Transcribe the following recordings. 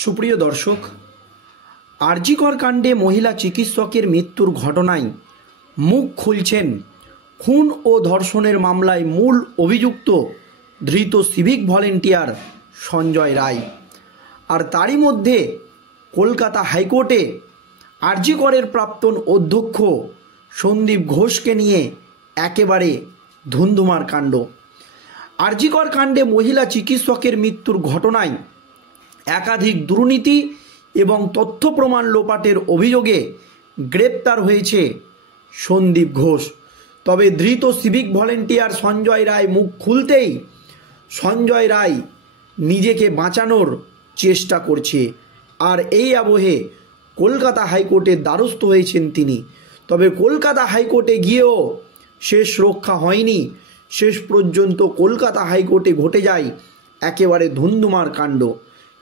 সুপ্রিয় দর্শক, আরজিকর কাণ্ডে মহিলা চিকিৎসকের মৃত্যুর ঘটনায় মুখ খুলছেন খুন ও ধর্ষণের মামলায় মূল অভিযুক্ত ধৃত সিভিক ভলেন্টিয়ার সঞ্জয় রায়। আর তারই মধ্যে কলকাতা হাইকোর্টে আরজিকরের প্রাক্তন অধ্যক্ষ সন্দীপ ঘোষকে নিয়ে একেবারে ধুন্ধুমার কাণ্ড। আরজিকর কাণ্ডে মহিলা চিকিৎসকের মৃত্যুর ঘটনায় একাধিক দুর্নীতি এবং তথ্য প্রমাণ লোপাটের অভিযোগে গ্রেপ্তার হয়েছে সন্দীপ ঘোষ। তবে ধৃত সিভিক ভলেন্টিয়ার সঞ্জয় রায় মুখ খুলতেই সঞ্জয় রায় নিজেকে বাঁচানোর চেষ্টা করছে। আর এই আবহে কলকাতা হাইকোর্টের দ্বারস্থ হয়েছেন তিনি। তবে কলকাতা হাইকোর্টে গিয়েও শেষ রক্ষা হয়নি। শেষ পর্যন্ত কলকাতা হাইকোর্টে ঘটে যায় একেবারে ধুন্ধুমার কাণ্ড।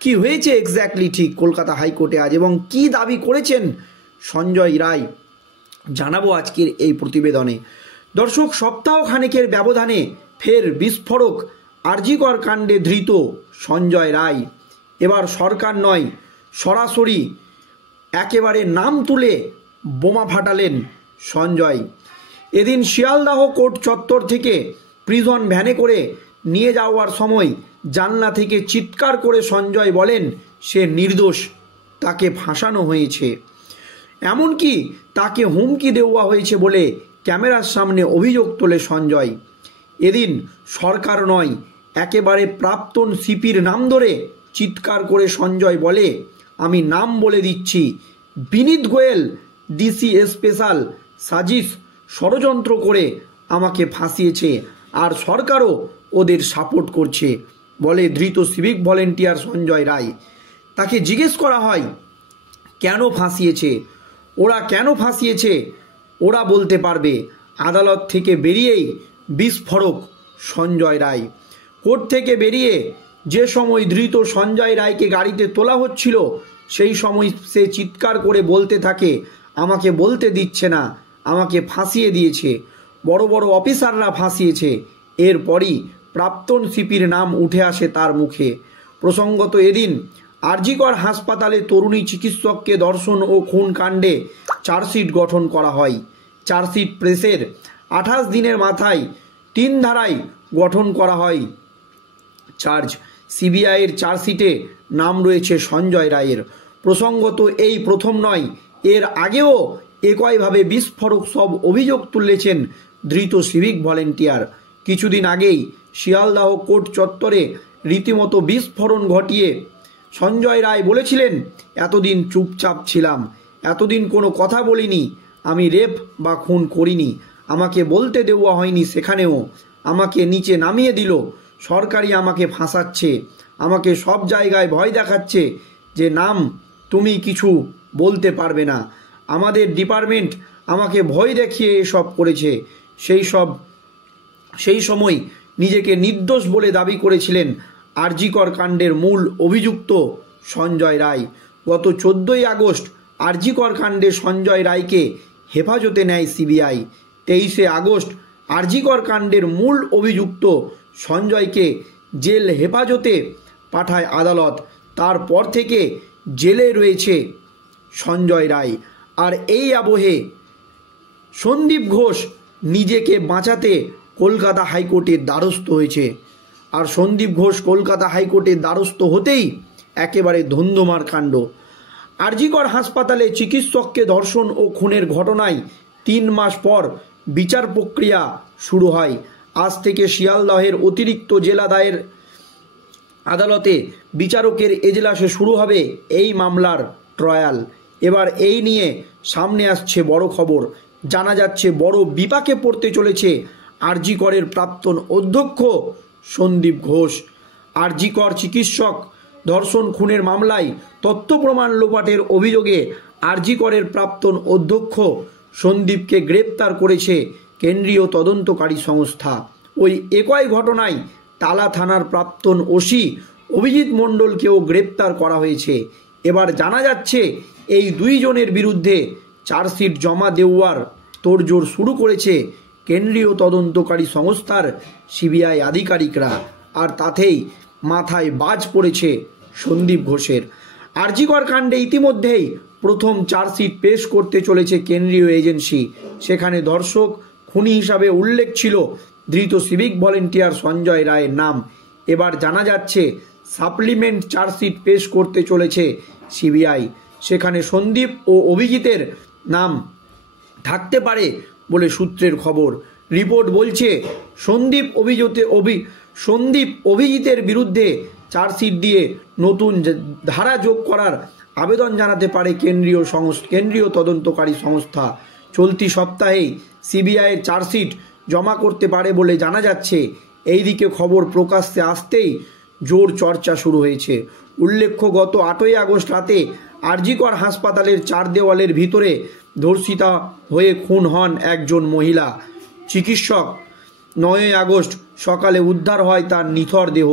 কি হয়েছে এক্স্যাক্টলি ঠিক কলকাতা হাইকোর্টে আজ এবং কি দাবি করেছেন সঞ্জয় রায় জানাবো আজকের এই প্রতিবেদনে। দর্শক, সপ্তাহ খানেকের ব্যবধানে ফের বিস্ফোরক আরজিকর কাণ্ডে ধৃত সঞ্জয় রায়। এবার সরকার নয়, সরাসরি একেবারে নাম তুলে বোমা ফাটালেন সঞ্জয়। এদিন শিয়ালদাহ কোর্ট চত্বর থেকে প্রিজন ভ্যানে করে নিয়ে যাওয়ার সময় জানলা থেকে চিৎকার করে সঞ্জয় বলেন সে নির্দোষ, তাকে ফাঁসানো হয়েছে, এমনকি তাকে হুমকি দেওয়া হয়েছে বলে ক্যামেরার সামনে অভিযোগ তোলে সঞ্জয়। এদিন সরকার নয়, একেবারে প্রাক্তন সিপির নাম ধরে চিৎকার করে সঞ্জয় বলে আমি নাম বলে দিচ্ছি, বিনীত গোয়েল, ডিসি স্পেশাল সাজিশ ষড়যন্ত্র করে আমাকে ফাঁসিয়েছে আর সরকারও ওদের সাপোর্ট করছে বলে ধৃত সিভিক ভলেন্টিয়ার সঞ্জয় রায়। তাকে জিজ্ঞেস করা হয় কেন ফাঁসিয়েছে, ওরা কেন ফাঁসিয়েছে ওরা বলতে পারবে। আদালত থেকে বেরিয়েই বিস্ফোরক সঞ্জয় রায়। কোর্ট থেকে বেরিয়ে যে সময় ধৃত সঞ্জয় রায়কে গাড়িতে তোলা হচ্ছিল সেই সময় সে চিৎকার করে বলতে থাকে আমাকে বলতে দিচ্ছে না, আমাকে ফাঁসিয়ে দিয়েছে, বড় বড় অফিসাররা ফাঁসিয়েছে। এরপরই প্রাক্তন সিপির নাম উঠে আসে তার মুখে। প্রসঙ্গত এদিন আরজিকর হাসপাতালে তরুণী চিকিৎসককে ধর্ষণ ও খুন কাণ্ডে চার্জশিট গঠন করা হয়। চার্জশিট প্রেসের 28 দিনের মাথায় 3 ধারায় গঠন করা হয় চার্জ। সিবিআইয়ের চার্জশিটে নাম রয়েছে সঞ্জয় রায়ের। প্রসঙ্গত এই প্রথম নয়, এর আগেও একইভাবে বিস্ফোরক সব অভিযোগ তুলেছেন ধৃত সিভিক ভলেন্টিয়ার। কিছুদিন আগেই শিয়ালদাহ কোর্ট চত্বরে রীতিমতো বিস্ফোরণ ঘটিয়ে সঞ্জয় রায় বলেছিলেন এতদিন চুপচাপ ছিলাম, এতদিন কোনো কথা বলিনি, আমি রেপ বা খুন করিনি, আমাকে বলতে দেওয়া হয়নি, সেখানেও আমাকে নিচে নামিয়ে দিল, সরকারই আমাকে ফাঁসাচ্ছে, আমাকে সব জায়গায় ভয় দেখাচ্ছে যে নাম তুমি কিছু বলতে পারবে না, আমাদের ডিপার্টমেন্ট আমাকে ভয় দেখিয়ে এসব করেছে। সেই সময় নিজেকে নির্দোষ বলে দাবি করেছিলেন আরজিকর কাণ্ডের মূল অভিযুক্ত সঞ্জয় রায়। গত 14ই আগস্ট আরজিকর কাণ্ডে সঞ্জয় রায়কে হেফাজতে নেয় সিবিআই। 23শে আগস্ট আরজিকর কাণ্ডের মূল অভিযুক্ত সঞ্জয়কে জেল হেফাজতে পাঠায় আদালত। তারপর থেকে জেলে রয়েছে সঞ্জয় রায়। আর এই আবহে সন্দীপ ঘোষ নিজেকে বাঁচাতে কলকাতা হাইকোর্টের দ্বারস্থ হয়েছে। আর সন্দীপ ঘোষ কলকাতা হাইকোর্টের দ্বারস্থ হতেই একেবারে ধুন্ধুমার কাণ্ড। আরজিকর হাসপাতালে চিকিৎসককে ধর্ষণ ও খুনের ঘটনায় 3 মাস পর বিচার প্রক্রিয়া শুরু হয়। আজ থেকে শিয়ালদহের অতিরিক্ত জেলা দায়ের আদালতে বিচারকের এজলাসে শুরু হবে এই মামলার ট্রায়াল। এবার এই নিয়ে সামনে আসছে বড় খবর। জানা যাচ্ছে বড় বিপাকে পড়তে চলেছে আরজিকরের প্রাক্তন অধ্যক্ষ সন্দীপ ঘোষ। আরজিকর চিকিৎসক ধর্ষণ খুনের মামলায় তথ্য প্রমাণ লোপাটের অভিযোগে আরজিকরের প্রাক্তন অধ্যক্ষ সন্দীপকে গ্রেপ্তার করেছে কেন্দ্রীয় তদন্তকারী সংস্থা। ওই একই ঘটনায় টালা থানার প্রাক্তন ওসি অভিজিৎ মণ্ডলকেও গ্রেপ্তার করা হয়েছে। এবার জানা যাচ্ছে এই 2 জনের বিরুদ্ধে চার্জশিট জমা দেওয়ার তোড়জোড় শুরু করেছে কেন্দ্রীয় তদন্তকারী সংস্থার সিবিআই আধিকারিকরা। আর তাতেই মাথায় বাজ পড়েছে সন্দীপ ঘোষের। আরজি কর কাণ্ডে ইতিমধ্যেই প্রথম চার্জশিট পেশ করতে চলেছে কেন্দ্রীয় এজেন্সি। সেখানে ধর্ষক খুনি হিসাবে উল্লেখ ছিল ধৃত সিভিক ভলেন্টিয়ার সঞ্জয় রায়ের নাম। এবার জানা যাচ্ছে সাপ্লিমেন্ট চার্জশিট পেশ করতে চলেছে সিবিআই। সেখানে সন্দীপ ও অভিজিতের নাম থাকতে পারে বলে সূত্রের খবর। রিপোর্ট বলছে সন্দীপ অভিজিতের বিরুদ্ধে চার্জশিট দিয়ে নতুন ধারা যোগ করার আবেদন জানাতে পারে কেন্দ্রীয় তদন্তকারী সংস্থা। চলতি সপ্তাহেই সিবিআইয়ের চার্জশিট জমা করতে পারে বলে জানা যাচ্ছে। এইদিকে খবর প্রকাশ্যে আসতেই জোর চর্চা শুরু হয়েছে। উল্লেখ্য, গত 8ই আগস্ট রাতে আরজি কর হাসপাতালের 4 দেওয়ালের ভিতরে ধর্ষিতা হয়ে খুন হন একজন মহিলা চিকিৎসক। 9ই আগস্ট সকালে উদ্ধার হয় তার নিথর দেহ।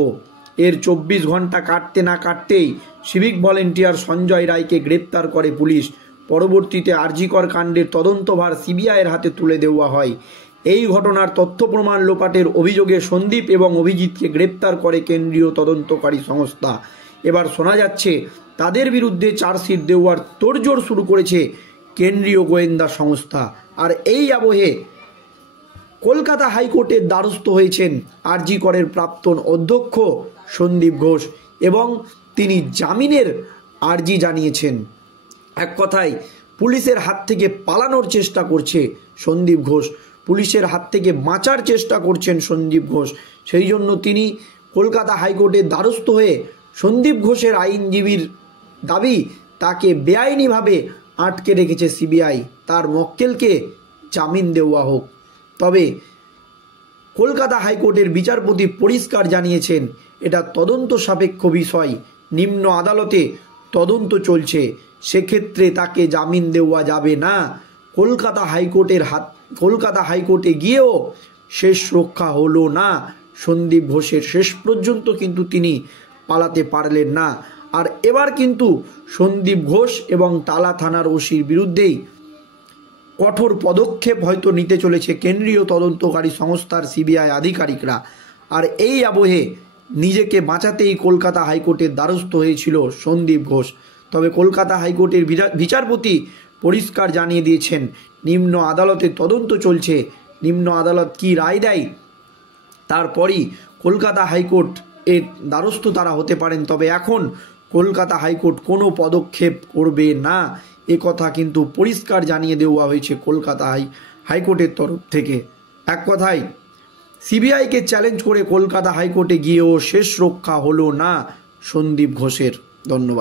এর 24 ঘন্টা কাটতে না কাটতেই সিভিক ভলেন্টিয়ার সঞ্জয় রায়কে গ্রেপ্তার করে পুলিশ। পরবর্তীতে আরজি কর কাণ্ডের তদন্তভার সিবিআইয়ের হাতে তুলে দেওয়া হয়। এই ঘটনার তথ্য প্রমাণ লোপাটের অভিযোগে সন্দীপ এবং অভিজিৎকে গ্রেপ্তার করে কেন্দ্রীয় তদন্তকারী সংস্থা। এবার শোনা যাচ্ছে তাদের বিরুদ্ধে চার্জশিট দেওয়ার তোড়জোড় শুরু করেছে কেন্দ্রীয় গোয়েন্দা সংস্থা। আর এই আবহে কলকাতা হাইকোর্টের দ্বারস্থ হয়েছেন আরজি করের প্রাক্তন অধ্যক্ষ সন্দীপ ঘোষ এবং তিনি জামিনের আর্জি জানিয়েছেন। এক কথায় পুলিশের হাত থেকে পালানোর চেষ্টা করছে সন্দীপ ঘোষ, পুলিশের হাত থেকে বাঁচার চেষ্টা করছেন সন্দীপ ঘোষ। সেই জন্য তিনি কলকাতা হাইকোর্টের দ্বারস্থ হয়ে সন্দীপ ঘোষের আইনজীবীর দাবি তাকে বেআইনিভাবে আটকে রেখেছে সিবিআই, তার মক্কেলকে জামিন দেওয়া হোক। তবে কলকাতা হাইকোর্টের বিচারপতি পরিষ্কার জানিয়েছেন এটা তদন্ত সাপেক্ষ বিষয়, নিম্ন আদালতে তদন্ত চলছে, সেক্ষেত্রে তাকে জামিন দেওয়া যাবে না। কলকাতা হাইকোর্টে গিয়েও শেষ রক্ষা হলো না সন্দীপ ঘোষের। শেষ পর্যন্ত কিন্তু তিনি পালাতে পারলেন না। আর এবার কিন্তু সন্দীপ ঘোষ এবং তালা থানার ওসির বিরুদ্ধেই কঠোর পদক্ষেপ হয়তো নিতে চলেছে কেন্দ্রীয় তদন্তকারী সংস্থার সিবিআই আধিকারিকরা। আর এই আবহে নিজেকে বাঁচাতেই কলকাতা হাইকোর্টের দ্বারস্থ হয়েছিল সন্দীপ ঘোষ। তবে কলকাতা হাইকোর্টের বিচারপতি পরিষ্কার জানিয়ে দিয়েছেন নিম্ন আদালতে তদন্ত চলছে, নিম্ন আদালত কি রায় দেয় তারপরই কলকাতা হাইকোর্ট এর দ্বারস্থ তারা হতে পারেন। তবে এখন কলকাতা হাইকোর্ট কোনো পদক্ষেপ করবে না, এ কথা কিন্তু পরিষ্কার জানিয়ে দেওয়া হয়েছে কলকাতা হাইকোর্টের তরফ থেকে। এক কথায় সিবিআইকে চ্যালেঞ্জ করে কলকাতা হাইকোর্টে গিয়েও শেষ রক্ষা হলো না সন্দীপ ঘোষের। ধন্যবাদ।